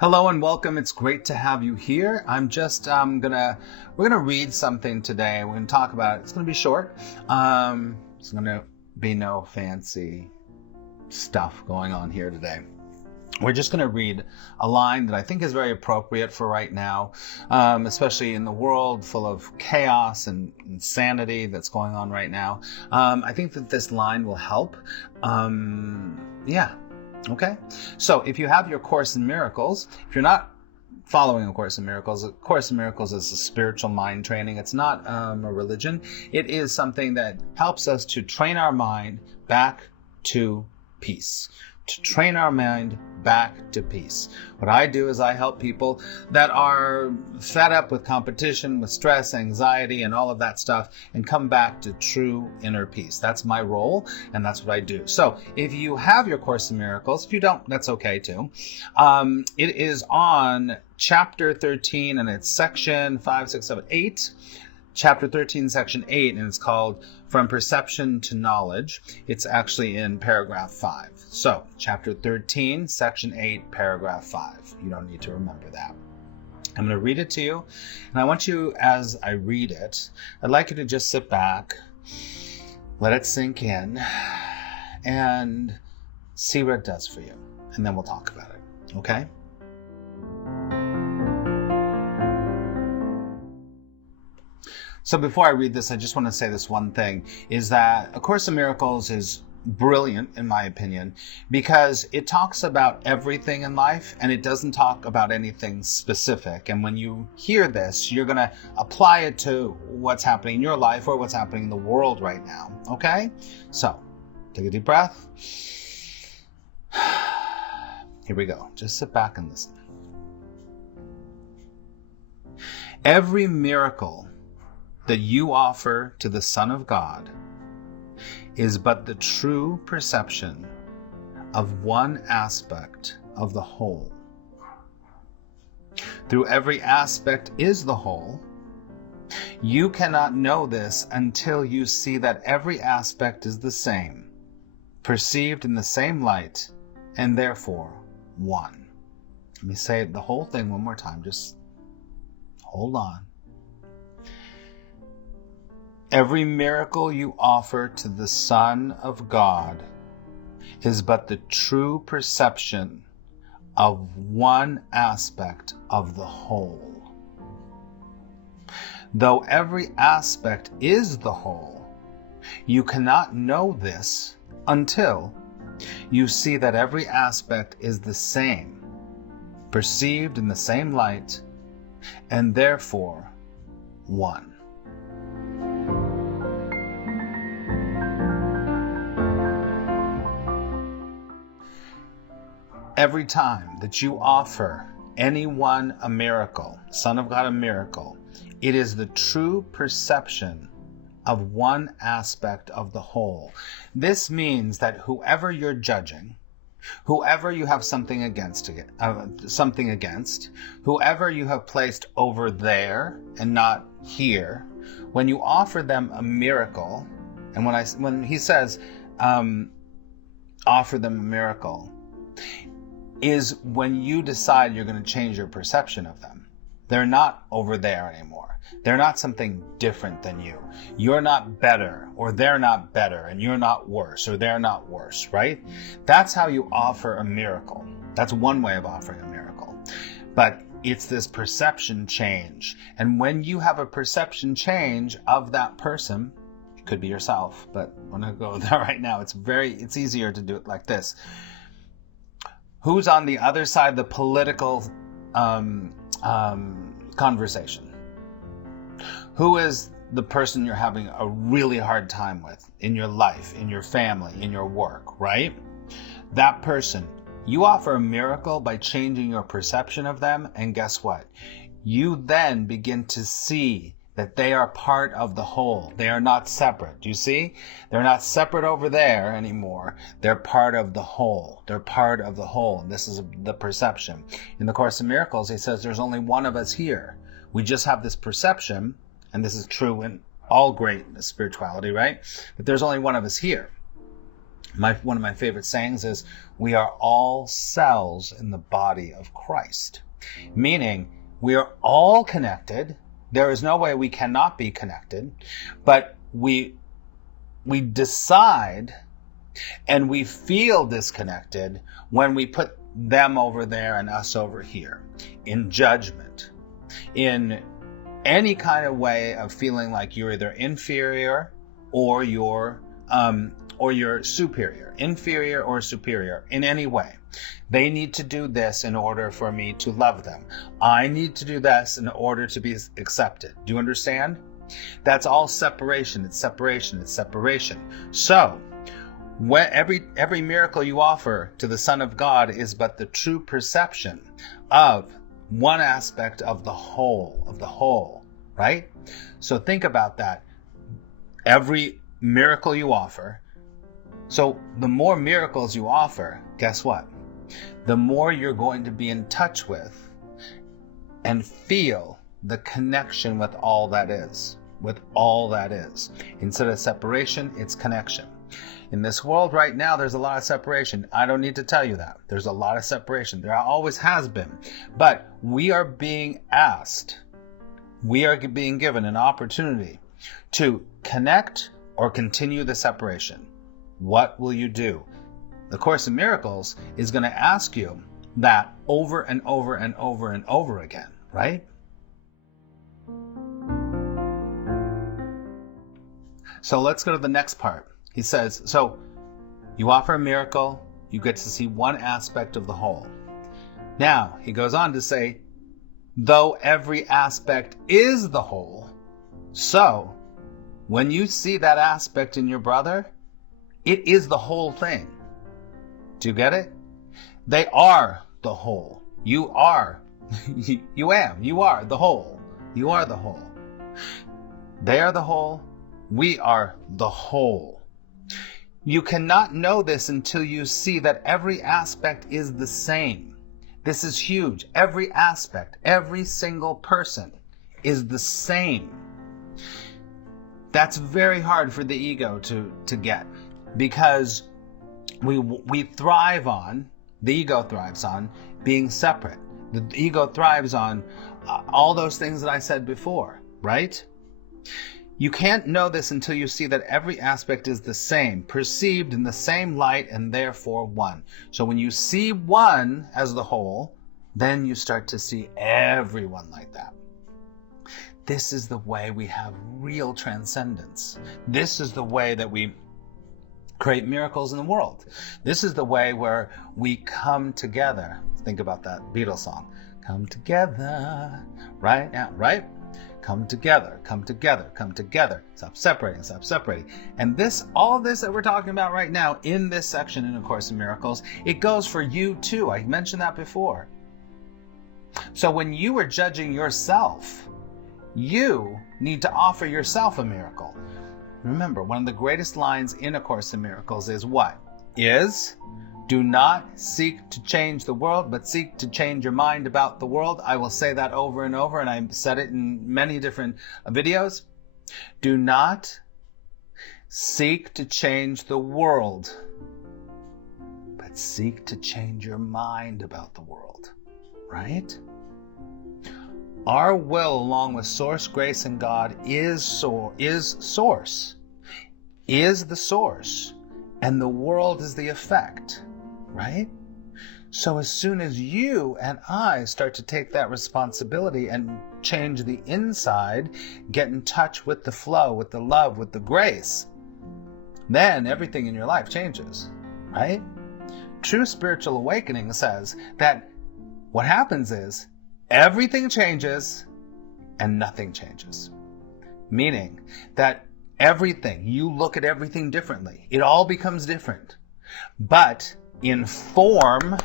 Hello and welcome. It's great to have you here. We're gonna read something today. We're gonna talk about it. It's gonna be short. It's gonna be no fancy stuff going on here today. We're just going to read a line that I think is very appropriate for right now, especially in the world full of chaos and insanity that's going on right now. I think that this line will help. Okay. So if you have your Course in Miracles, if you're not following A Course in Miracles is a spiritual mind training. It's not a religion. It is something that helps us to train our mind back to peace. To train our mind back to peace. What I do is I help people that are fed up with competition, with stress, anxiety, and all of that stuff, and come back to true inner peace. That's my role, and that's what I do. So if you have your Course in Miracles, if you don't, that's okay too. It is on chapter 13, and it's section 5, 6, 7, 8. Chapter 13, section 8, and it's called From Perception to Knowledge. It's actually in paragraph 5. So, chapter 13, section 8, paragraph 5. You don't need to remember that. I'm going to read it to you, and I want you, as I read it, I'd like you to just sit back, let it sink in, and see what it does for you, and then we'll talk about it, okay? So before I read this, I just want to say this one thing, is that A Course in Miracles is brilliant, in my opinion, because it talks about everything in life, and it doesn't talk about anything specific. And when you hear this, you're going to apply it to what's happening in your life or what's happening in the world right now, okay? So, take a deep breath. Here we go. Just sit back and listen. Every miracle that you offer to the Son of God is but the true perception of one aspect of the whole. Through every aspect is the whole. You cannot know this until you see that every aspect is the same, perceived in the same light, and therefore one. Let me say the whole thing one more time. Just hold on. Every miracle you offer to the Son of God is but the true perception of one aspect of the whole. Though every aspect is the whole, you cannot know this until you see that every aspect is the same, perceived in the same light, and therefore one. Every time that you offer anyone a miracle, Son of God a miracle, it is the true perception of one aspect of the whole. This means that whoever you're judging, whoever you have something against, whoever you have placed over there and not here, when you offer them a miracle, and when he says, offer them a miracle, is when you decide you're going to change your perception of them. They're not over there anymore. They're not something different than you. You're not better, or they're not better, and you're not worse, or they're not worse, right? That's how you offer a miracle. That's one way of offering a miracle. But it's this perception change. And when you have a perception change of that person, it could be yourself, but we're going to go there right now. It's easier to do it like this. Who's on the other side of the political conversation? Who is the person you're having a really hard time with in your life, in your family, in your work, right? That person, you offer a miracle by changing your perception of them, and guess what? You then begin to see that they are part of the whole. They are not separate. Do you see? They're not separate over there anymore. They're part of the whole. They're part of the whole. And this is the perception. In the Course in Miracles, he says there's only one of us here. We just have this perception, and this is true in all great spirituality, right? But there's only one of us here. One of my favorite sayings is, we are all cells in the body of Christ. Meaning, we are all connected. There is no way we cannot be connected, but we decide and we feel disconnected when we put them over there and us over here, in judgment, in any kind of way of feeling like you're either inferior or you're superior, inferior or superior in any way. They need to do this in order for me to love them. I need to do this in order to be accepted. Do you understand? That's all separation. It's separation. It's separation. So, when every miracle you offer to the Son of God is but the true perception of one aspect of the whole, right? So think about that. Every miracle you offer. So the more miracles you offer, guess what? The more you're going to be in touch with and feel the connection with all that is. Instead of separation, it's connection. In this world right now, there's a lot of separation. I don't need to tell you that. There's a lot of separation. There always has been. But we are being asked, we are being given an opportunity to connect or continue the separation. What will you do? The Course in Miracles is going to ask you that over and over and over and over again, right? So let's go to the next part. He says, so you offer a miracle, you get to see one aspect of the whole. Now, he goes on to say, though every aspect is the whole, so when you see that aspect in your brother, it is the whole thing. Do you get it? They are the whole. You are. You are the whole. You are the whole. They are the whole. We are the whole. You cannot know this until you see that every aspect is the same. This is huge. Every aspect, every single person is the same. That's very hard for the ego to get, because we thrive on, the ego thrives on being separate. The ego thrives on all those things that I said before, right? You can't know this until you see that every aspect is the same, perceived in the same light, and therefore one. So when you see one as the whole, then you start to see everyone like that. This is the way we have real transcendence. This is the way that we create miracles in the world. This is the way where we come together. Think about that Beatles song. Come together. Right now, right? Come together, come together, come together. Stop separating, stop separating. And this, all this that we're talking about right now in this section in A Course in Miracles, it goes for you too. I mentioned that before. So when you are judging yourself, you need to offer yourself a miracle. Remember, one of the greatest lines in A Course in Miracles is what? Do not seek to change the world, but seek to change your mind about the world. I will say that over and over, and I've said it in many different videos. Do not seek to change the world, but seek to change your mind about the world, right? Our will, along with Source, Grace, and God, is Source, is the source, and the world is the effect. Right? So as soon as you and I start to take that responsibility and change the inside, get in touch with the flow, with the love, with the grace, then everything in your life changes, right? True spiritual awakening says that what happens is everything changes and nothing changes. Meaning that everything, you look at everything differently. It all becomes different. But in form,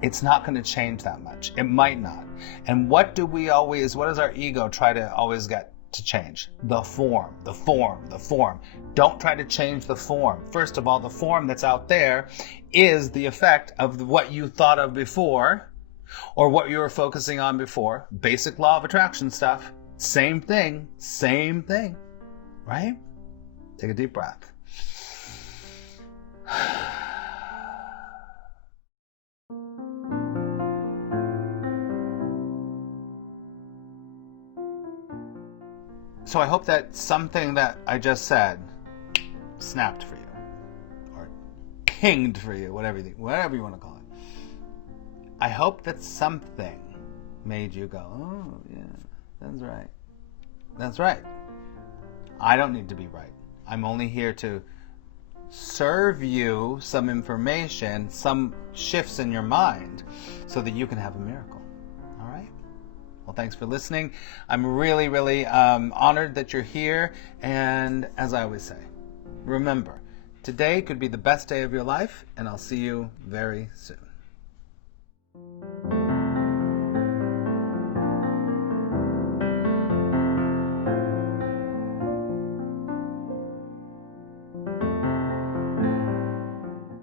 it's not going to change that much. It might not. And what does our ego try to always get to change? The form, the form, the form. Don't try to change the form. First of all, the form that's out there is the effect of what you thought of before, or what you were focusing on before. Basic law of attraction stuff. Same thing, right? Take a deep breath. So I hope that something that I just said snapped for you, or pinged for you, whatever you want to call it. I hope that something made you go, oh yeah, that's right. That's right. I don't need to be right. I'm only here to serve you some information, some shifts in your mind, so that you can have a miracle. All right? Well, thanks for listening. I'm really, really honored that you're here. And as I always say, remember, today could be the best day of your life, and I'll see you very soon.